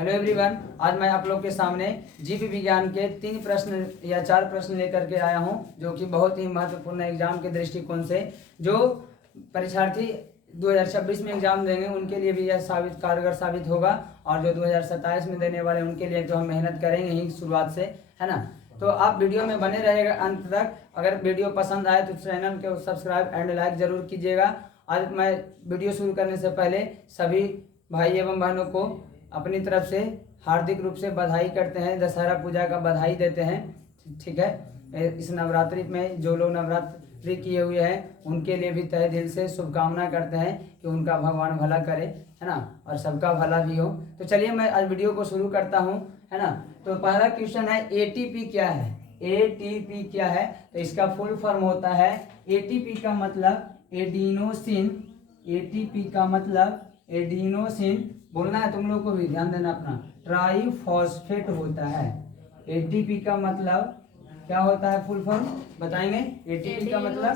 Hello everyone, आज मैं आप लोग के सामने जीव विज्ञान के 3 प्रश्न या 4 प्रश्न लेकर के आया हूं, जो कि बहुत ही महत्वपूर्ण एग्जाम के दृष्टिकोण से जो परीक्षार्थी 2026 में एग्जाम देंगे उनके लिए भी यह कारगर साबित होगा, और जो 2027 में देने वाले उनके लिए तो हम मेहनत करेंगे ही शुरुआत से, है ना। तो आप वीडियो में बने रहेगा अंत तक। अगर वीडियो पसंद आए तो चैनल को सब्सक्राइब एंड लाइक जरूर कीजिएगा। आज मैं वीडियो शुरू करने से पहले सभी भाई एवं बहनों को अपनी तरफ से हार्दिक रूप से बधाई करते हैं, दशहरा पूजा का बधाई देते हैं, ठीक है। इस नवरात्रि में जो लोग नवरात्रि किए हुए हैं उनके लिए भी तहे दिल से शुभकामना करते हैं कि उनका भगवान भला करे, है ना, और सबका भला भी हो। तो चलिए मैं आज वीडियो को शुरू करता हूँ, है ना। तो पहला क्वेश्चन है एटीपी क्या है। एटीपी क्या है? तो इसका फुल फॉर्म होता है, एटीपी का मतलब एडिनोसिन, एटीपी का मतलब एडिनोसिन, बोलना है तुम लोग को भी, ध्यान देना अपना, ट्राइफॉस्फेट होता है। एटीपी का मतलब क्या होता है? फुल फॉर्म बताएंगे। एटीपी का मतलब,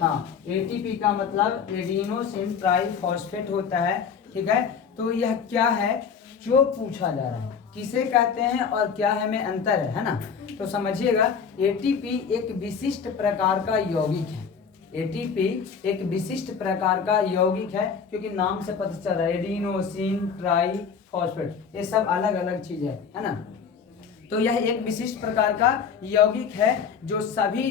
हाँ, एटीपी का मतलब एडिनोसिन ट्राइफॉस्फेट होता है, ठीक है। तो यह क्या है जो पूछा जा रहा है, किसे कहते हैं और क्या है में अंतर है ना। तो समझिएगा, एटीपी एक विशिष्ट प्रकार का यौगिक है। एटीपी एक विशिष्ट प्रकार का यौगिक है, क्योंकि नाम से पता चल रहा है एडिनोसिन ट्राइफॉस्फेट, ये सब अलग अलग चीज है ना। तो यह एक विशिष्ट प्रकार का यौगिक है जो सभी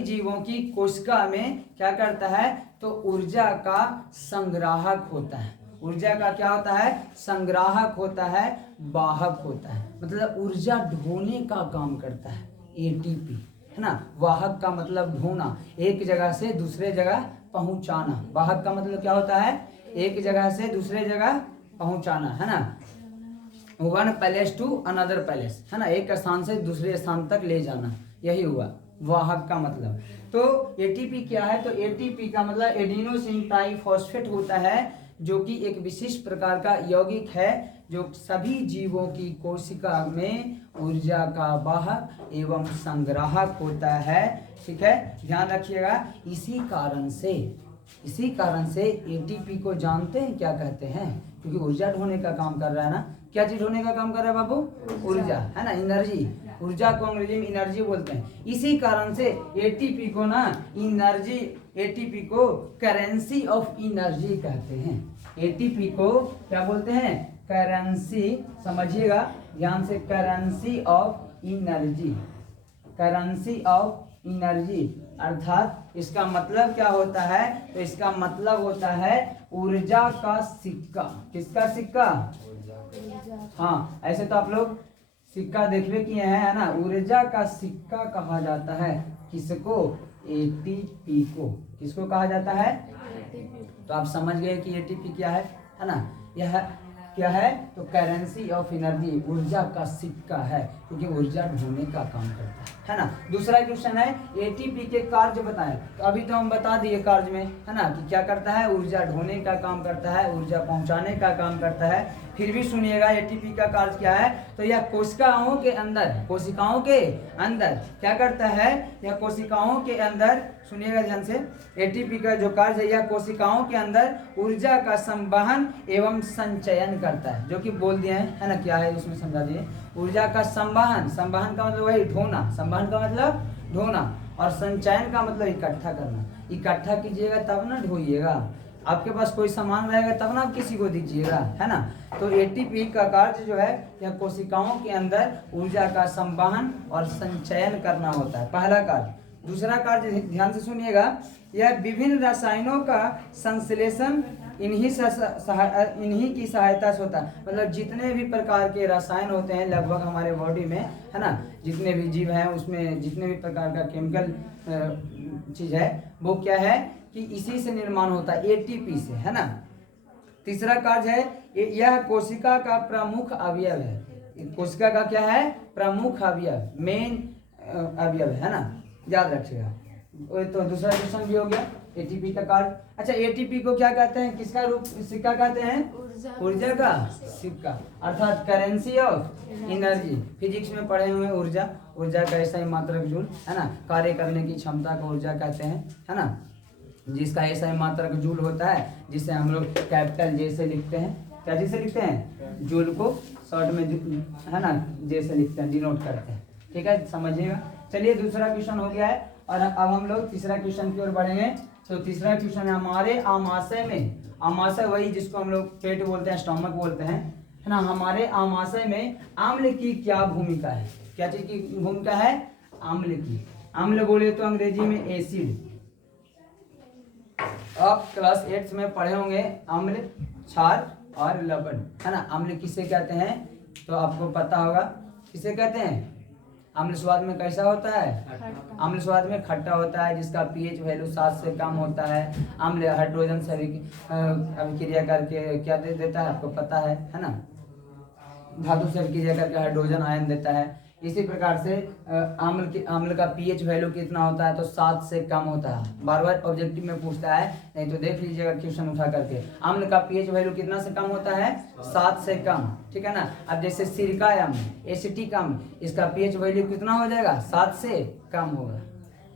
जीवों की कोशिका में क्या करता है, तो ऊर्जा का संग्राहक होता है। ऊर्जा का क्या होता है? संग्राहक होता है, वाहक होता है, मतलब ऊर्जा ढोने का काम करता है एटीपी, है ना। वाहक का मतलब ढोना, एक जगह से दूसरे जगह पहुंचाना। वाहक का मतलब क्या होता है? एक जगह से दूसरे जगह पहुंचाना, है ना। One place to another place, है ना, एक स्थान से दूसरे स्थान तक ले जाना, यही हुआ वाहक का मतलब। तो एटीपी क्या है? तो एटीपी का मतलब एडिनोसिन ट्राइफॉस्फेट होता है, जो कि एक विशिष्ट प्रकार का यौगिक है जो सभी जीवों की कोशिका में ऊर्जा का वाहक एवं संग्राहक होता है, ठीक है, ध्यान रखिएगा। इसी कारण से एटीपी को जानते हैं क्या कहते हैं? क्योंकि ऊर्जा ढोने का काम कर रहा है ना। क्या चीज ढोने का काम कर रहा है बाबू? ऊर्जा, है ना, एनर्जी। ऊर्जा को अंग्रेजी में एनर्जी बोलते हैं। इसी कारण से एटीपी को ना एनर्जी, एटीपी को करेंसी ऑफ एनर्जी कहते हैं। एटीपी को क्या बोलते हैं? करेंसी, समझिएगा ध्यान से, currency of energy, currency of energy. अर्थात इसका मतलब क्या होता है? तो इसका मतलब होता है ऊर्जा का सिक्का। किसका सिक्का? हाँ, ऐसे तो आप लोग सिक्का देखने किए हैं, है ना। ऊर्जा का सिक्का कहा जाता है किसको? एटीपी को। किसको कहा जाता है? तो आप समझ गए कि एटीपी क्या है ना। यह क्या है? तो करेंसी ऑफ एनर्जी, ऊर्जा का सिक्का है, क्योंकि ऊर्जा ढोने का काम करता है ना। दूसरा क्वेश्चन है एटीपी के कार्य बताएं। तो अभी तो हम बता दिए कार्य में, है ना, कि क्या करता है? ऊर्जा ढोने का काम करता है, ऊर्जा पहुंचाने का काम करता है। फिर भी सुनिएगा एटीपी का कार्य क्या है। तो यह कोशिकाओं के अंदर क्या करता है? यह कोशिकाओं के अंदर, सुनिएगा ध्यान से, एटीपी का जो कार्य है यह कोशिकाओं के अंदर ऊर्जा का संवहन एवं संचयन करता है, जो कि बोल दिए हैं, है ना, क्या है उसमें समझा दिए। ऊर्जा का संवहन, संवहन का मतलब वही ढोना, संवहन का मतलब ढोना, और संचयन का मतलब इकट्ठा करना। इकट्ठा कीजिएगा तब ना ढोइएगा। आपके पास कोई सामान रहेगा तब ना आप किसी को दीजिएगा, है ना। तो एटीपी का कार्य जो है यह कोशिकाओं के अंदर ऊर्जा का संवहन और संचयन करना होता है, पहला कार्य। दूसरा कार्य ध्यान से सुनिएगा, यह विभिन्न रसायनों का संश्लेषण इन्हीं की सहायता से होता है। मतलब जितने भी प्रकार के रसायन होते हैं लगभग हमारे बॉडी में, है ना, जितने भी जीव हैं उसमें जितने भी प्रकार का केमिकल चीज है वो क्या है कि इसी से निर्माण होता है, एटीपी से, है ना। तीसरा कार्य है यह कोशिका का प्रमुख अवयव है। कोशिका का क्या है? प्रमुख अवयव, मेन अवयव, है ना, याद रखिएगा। तो दूसरा क्वेश्चन भी हो गया एटीपी का कार्य। अच्छा, एटीपी को क्या कहते हैं? किसका रूप सिक्का कहते हैं? ऊर्जा का सिक्का, अर्थात करेंसी ऑफ एनर्जी। फिजिक्स में पढ़े हुए ऊर्जा, ऊर्जा का ऐसा ही मात्रक जूल, है ना, कार्य करने की क्षमता को ऊर्जा कहते हैं, है ना। जिसका SI मात्रक जूल होता है, जिसे हम लोग कैपिटल J से लिखते हैं। क्या J से लिखते हैं? जूल को शॉर्ट में है ना J से लिखते हैं, डिनोट करते हैं। ठीक है, समझिएगा। चलिए दूसरा क्वेश्चन हो गया है और अब हम लोग तीसरा क्वेश्चन की ओर बढ़ेंगे। तो तीसरा क्वेश्चन है हमारे आमाशय में, आमाशय वही जिसको हम लोग पेट बोलते हैं, स्टमक बोलते हैं, है ना। हमारे आमाशय में अम्ल की क्या भूमिका है? क्या चीज की भूमिका है? अम्ल की। अम्ल बोले तो अंग्रेजी में एसिड। आप क्लास 8 में पढ़े होंगे अम्ल, क्षार और लवण, है ना। अम्ल किसे कहते हैं तो आपको पता होगा किसे कहते हैं। अम्ल स्वाद में कैसा होता है? अम्ल स्वाद में खट्टा होता है, जिसका पीएच वैल्यू 7 से कम होता है। अम्ल हाइड्रोजन से अभिक्रिया करके क्या दे देता है आपको पता है ना। धातु से अभिक्रिया करके हाइड्रोजन आयन देता है। इसी प्रकार से अम्ल का पीएच वैल्यू कितना होता है तो 7 से कम होता है। बार बार ऑब्जेक्टिव में पूछता है, नहीं तो देख लीजिएगा क्वेश्चन उठा करके। अम्ल का पीएच वैल्यू कितना से कम होता है? 7 से कम, ठीक है ना। अब जैसे सिरका अम्ल, एसिटिक अम्ल, इसका पीएच वैल्यू कितना हो जाएगा? 7 से कम होगा।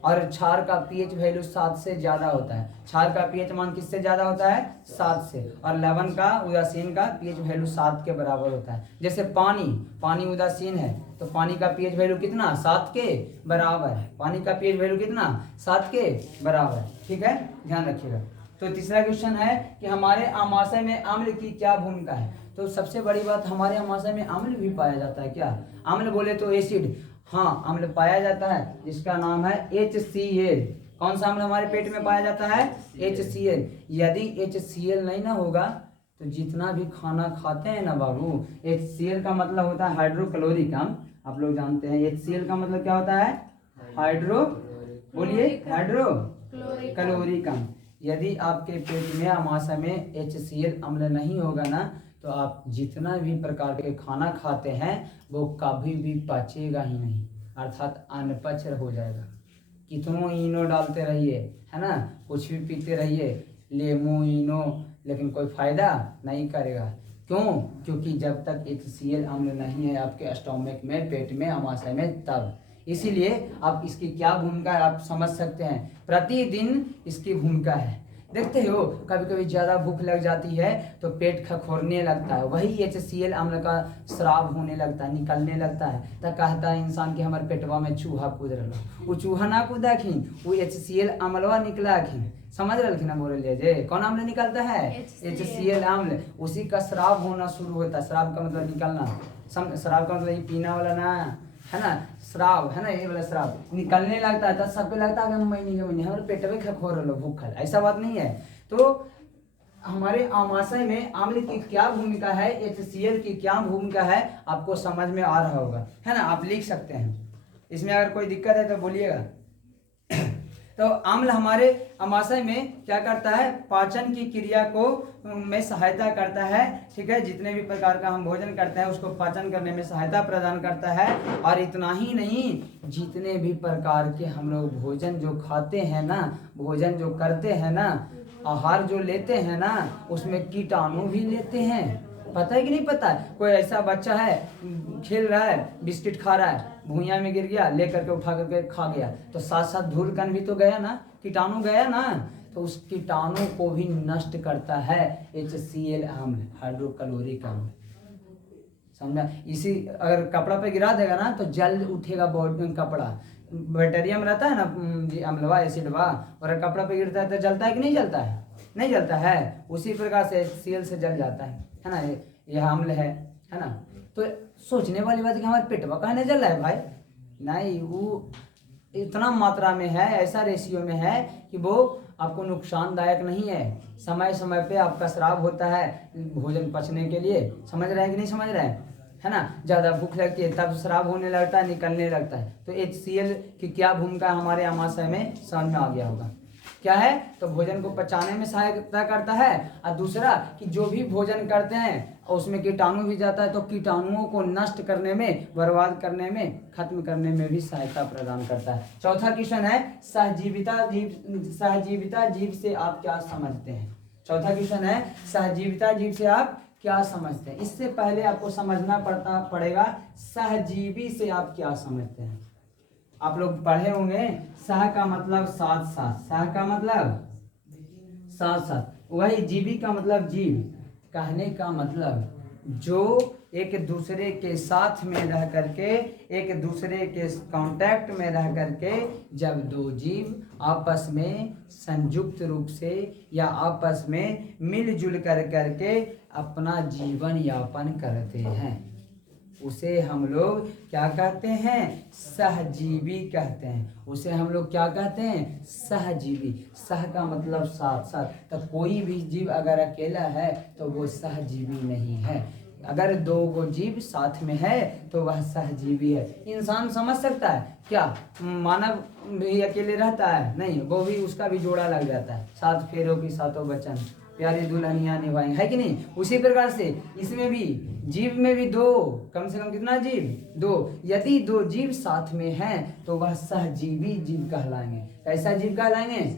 और क्षार का पीएच वैल्यू 7 से ज्यादा होता है। क्षार का पीएच मान किससे ज्यादा होता है? 7 से। और लवण का, उदासीन का पीएच वैल्यू 7 के बराबर होता है। जैसे पानी उदासीन है तो पानी का पीएच वैल्यू कितना? 7 के बराबर है। पानी का पीएच वैल्यू कितना? 7 के बराबर, ठीक है, ध्यान रखिएगा। तो तीसरा क्वेश्चन है कि हमारे आमाशय में अम्ल की क्या भूमिका है। तो सबसे बड़ी बात, हमारे आमाशय में अम्ल भी पाया जाता है। क्या अम्ल बोले तो एसिड, हाँ अम्ल पाया जाता है, जिसका नाम है HCl। कौन सा अम्ल हमारे पेट में पाया जाता है? HCl। यदि HCl नहीं ना होगा तो जितना भी खाना खाते हैं ना बाबू, HCl का मतलब होता है हाइड्रोक्लोरिक अम्ल। आप लोग जानते हैं HCl का मतलब क्या होता है? बोलिए, हाइड्रोक्लोरिक अम्ल। यदि आपके पेट में, आमाशय में HCl अम्ल नहीं होगा ना तो आप जितना भी प्रकार के खाना खाते हैं वो कभी भी पचेगा ही नहीं, अर्थात अनपच हो जाएगा। कितनों इनो डालते रहिए, है ना, कुछ भी पीते रहिए, लेमू इनो, लेकिन कोई फायदा नहीं करेगा। क्यों? क्योंकि जब तक HCl अम्ल नहीं है आपके स्टोमक में, पेट में, आमाशय में, तब। इसीलिए आप इसकी क्या भूमिका है आप समझ सकते हैं। प्रतिदिन इसकी भूमिका है। देखते हो कभी कभी ज़्यादा भूख लग जाती है तो पेट खखोरने लगता है, वही HCl अम्ल का स्राव होने लगता है, निकलने लगता है। तो कहता है इंसान कि हमारे पेटवा में चूहा कूद रहा, वो चूहा ना कूदाखिन, वो HCl अम्लवा निकलाखिन। समझ रखिन ना बोल जे कौन अम्ल निकलता है? HCl अम्ल। उसी का स्राव होना शुरू होता है। स्राव का मतलब निकलना, स्राव का मतलब ये पीना वाला ना, है ना, स्राव, है ना, ये वाला स्राव निकलने लगता है। तो सबको लगता है महीने हमारे पेट में खखोर रहा भूखल, ऐसा बात नहीं है। तो हमारे आमाशय में अम्ल की क्या भूमिका है, HCl की क्या भूमिका है, आपको समझ में आ रहा होगा, है ना। आप लिख सकते हैं, इसमें अगर कोई दिक्कत है तो बोलिएगा। तो अम्ल हमारे आमाशय में क्या करता है? पाचन की क्रिया को में सहायता करता है, ठीक है। जितने भी प्रकार का हम भोजन करते हैं उसको पाचन करने में सहायता प्रदान करता है। और इतना ही नहीं, जितने भी प्रकार के हम लोग भोजन जो खाते हैं ना, भोजन जो करते हैं ना, आहार जो लेते हैं ना, उसमें कीटाणु भी लेते हैं। पता है कि नहीं पता? कोई ऐसा बच्चा है खेल रहा है, बिस्किट खा रहा है, भूइयां में गिर गया, लेकर के उठा करके खा गया, तो साथ साथ धूल कण भी तो गया ना, कीटाणु गया ना, तो उस कीटाणु को भी नष्ट करता है HCl अम्ल, हाइड्रोक्लोरिक अम्ल। समझा? इसी अगर कपड़ा पे गिरा देगा ना तो जल उठेगा बॉडी, कपड़ा बैक्टीरिया में रहता है ना अम्लवा, एसिडवा, और कपड़ा पे गिरता है तो जलता है कि नहीं जलता है? नहीं जलता है। उसी प्रकार से HCl से जल जाता है ना, यह अम्ल है ना। तो सोचने वाली बात है कि हमारे पेटवा कहाँ नहीं जल रहा है भाई? नहीं, वो इतना मात्रा में है, ऐसा रेशियो में है कि वो आपको नुकसानदायक नहीं है। समय समय पे आपका स्राव होता है भोजन पचने के लिए, समझ रहे हैं कि नहीं समझ रहे हैं, है ना। ज़्यादा भूख लगती है तब स्राव होने लगता है, निकलने लगता है। तो HCl की क्या भूमिका हमारे आमाशय में समझ में आ गया होगा। क्या है? तो भोजन को पचाने में सहायता करता है, और दूसरा कि जो भी भोजन करते हैं और उसमें कीटाणु भी जाता है तो कीटाणुओं को नष्ट करने में, बर्बाद करने में, खत्म करने में भी सहायता प्रदान करता है। चौथा क्वेश्चन है सहजीविता जीव से आप क्या समझते हैं। चौथा क्वेश्चन है सहजीविता जीव से आप क्या समझते हैं। इससे पहले आपको समझना पड़ेगा सहजीवी से आप क्या समझते हैं। आप लोग पढ़े होंगे सह का मतलब साथ साथ, सह का मतलब साथ साथ। वही जीवी का मतलब जीव, कहने का मतलब जो एक दूसरे के साथ में रह करके, एक दूसरे के कांटेक्ट में रह करके जब दो जीव आपस में संयुक्त रूप से या आपस में मिलजुल कर करके अपना जीवन यापन करते हैं, उसे हम लोग क्या कहते हैं? सहजीवी कहते हैं। उसे हम लोग क्या कहते हैं? सहजीवी। सह का मतलब साथ साथ, तो कोई भी जीव अगर अकेला है तो वो सहजीवी नहीं है। अगर दो गो जीव साथ में है तो वह सहजीवी है। इंसान समझ सकता है क्या? मानव भी अकेले रहता है? नहीं, वो भी, उसका भी जोड़ा लग जाता है। 7 फेरों की सातों वचन, प्यारी दुल्हनिया निभाएंगे, है कि नहीं? उसी प्रकार से इसमें भी, जीव में भी दो, कम से कम कितना जीव? 2। यदि 2 जीव साथ में हैं तो वह सहजीवी जीव कहलाएंगे। कैसा जीव कहलाएंगे?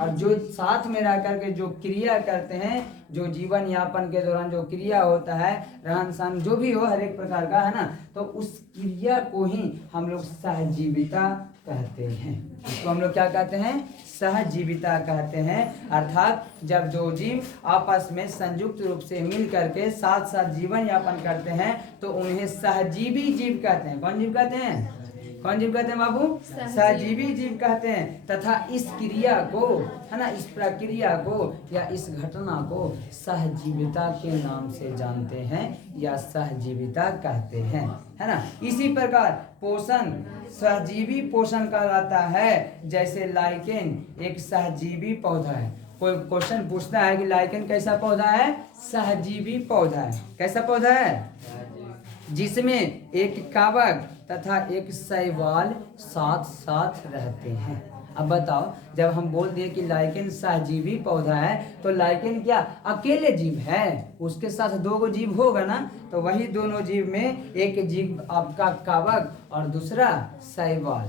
और जो साथ में रह करके जो क्रिया करते हैं, जो जीवन यापन के दौरान जो क्रिया होता है, रहन सहन जो भी हो, हर एक प्रकार का, है ना, तो उस क्रिया को ही हम लोग सहजीविता कहते हैं। इसको हम लोग क्या कहते हैं? सहजीविता कहते हैं। अर्थात जब दो जीव आपस में संयुक्त रूप से मिल करके साथ साथ जीवन यापन करते हैं तो उन्हें सहजीवी जीव कहते हैं। कौन जीव कहते हैं? कौन जीव कहते हैं बाबू? सहजीवी जीव कहते हैं। तथा इस क्रिया को, है ना, इस प्रक्रिया को या इस घटना को सहजीविता के नाम से जानते हैं या सहजीविता कहते हैं, है ना। इसी प्रकार पोषण सहजीवी पोषण कहलाता है। जैसे लाइकेन एक सहजीवी पौधा है। कोई क्वेश्चन पूछता है कि लाइकेन कैसा पौधा है? सहजीवी पौधा है। कैसा पौधा है? जिसमें एक कवक तथा एक शैवाल साथ साथ रहते हैं। अब बताओ, जब हम बोल दिए कि लाइकेन सहजीवी पौधा है तो लाइकेन क्या अकेले जीव है? उसके साथ 2 जीव होगा ना, तो वही दोनों जीव में एक जीव आपका कवक और दूसरा शैवाल,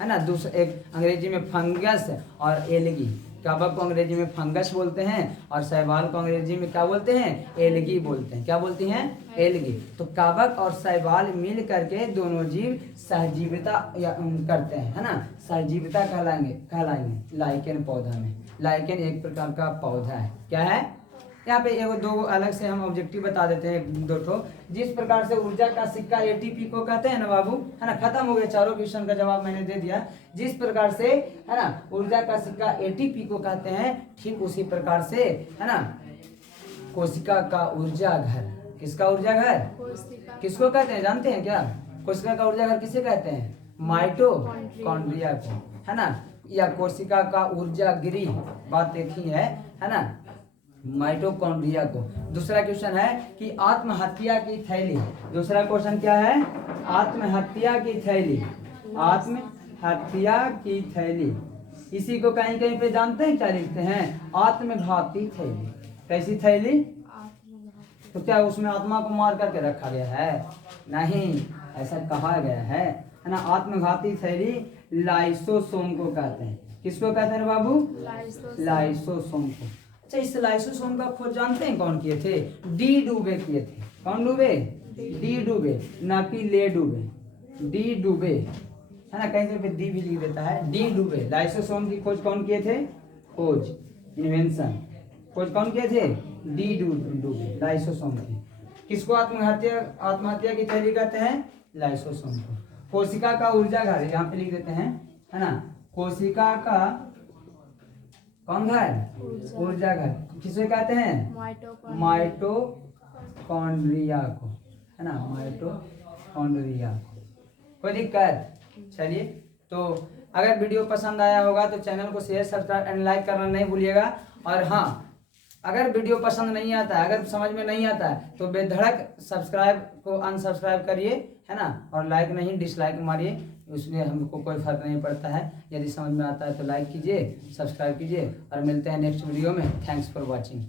है ना। दूसरा एक अंग्रेजी में फंगस और एलगी। कवक को अंग्रेजी में फंगस बोलते हैं और शैवाल को अंग्रेजी में क्या बोलते हैं? एलगी बोलते हैं। क्या बोलती हैं? एलगी। तो कवक और शैवाल मिल करके दोनों जीव सहजीविता करते हैं, है ना। सहजीविता कहलाएंगे लाइकेन पौधा में। लाइकेन एक प्रकार का पौधा है। क्या है? यहाँ पे एगो 2 अलग से हम ऑब्जेक्टिव बता देते हैं, 2 ठो। जिस प्रकार से ऊर्जा का सिक्का एटीपी को कहते हैं ना बाबू, है ना। खत्म हो गया, चारों क्वेश्चन का जवाब मैंने दे दिया। जिस प्रकार से, है ना, ऊर्जा का सिक्का एटीपी को कहते हैं, ठीक उसी प्रकार से, है ना, कोशिका का ऊर्जा घर। किसका ऊर्जा घर? किसको कहते हैं? जानते हैं क्या? कोशिका का ऊर्जा घर किसे कहते हैं? माइटोकॉन्ड्रिया को, है ना। या कोशिका का ऊर्जा गृह, बात एक ही है ना, माइटोकॉन्ड्रिया को। दूसरा क्वेश्चन है कि आत्महत्या की थैली। दूसरा क्वेश्चन क्या है? आत्महत्या की थैली। आत्महत्या की थैली, इसी को कहीं कहीं पे जानते हैं क्या लिखते हैं? आत्मघाती थैली। कैसी थैली? तो क्या उसमें आत्मा को मार करके रखा गया है? नहीं, ऐसा कहा गया है ना। आत्मघाती थैली लाइसोसोम को कहते हैं। किसको कहते हैं बाबू? लाइसोसोम को। अच्छा, इस लाइसोसोम का खोज जानते हैं कौन किए थे? डी डुबे किए थे। कौन डुबे? डी डुबे, ना कि ले डुबे। डी डुबे, है ना, कहीं पे डी भी लिख देता है। डी डुबे लाइसोसोम की खोज कौन किए थे? खोज, इन्वेंशन, खोज कौन किए थे? डी डुबे लाइसोसोम की। किसको आत्महत्या की थैली कहते हैं? लाइसोसोम को। कोशिका का ऊर्जा घर, यहाँ पे लिख देते हैं, है ना। कोशिका का कौन घर? ऊर्जा घर। किसे कहते हैं? माइटोकॉन्ड्रिया को, है ना, माइटोकॉन्ड्रिया को। कोई दिक्कत? चलिए, तो अगर वीडियो पसंद आया होगा तो चैनल को शेयर, सब्सक्राइब एंड लाइक करना नहीं भूलिएगा। और हाँ, अगर वीडियो पसंद नहीं आता है, अगर समझ में नहीं आता है तो बेधड़क सब्सक्राइब को अनसब्सक्राइब करिए, है ना, और लाइक नहीं डिसलाइक मारिए, उसमें हमको कोई फर्क नहीं पड़ता है। यदि समझ में आता है तो लाइक कीजिए, सब्सक्राइब कीजिए और मिलते हैं नेक्स्ट वीडियो में। Thanks for watching.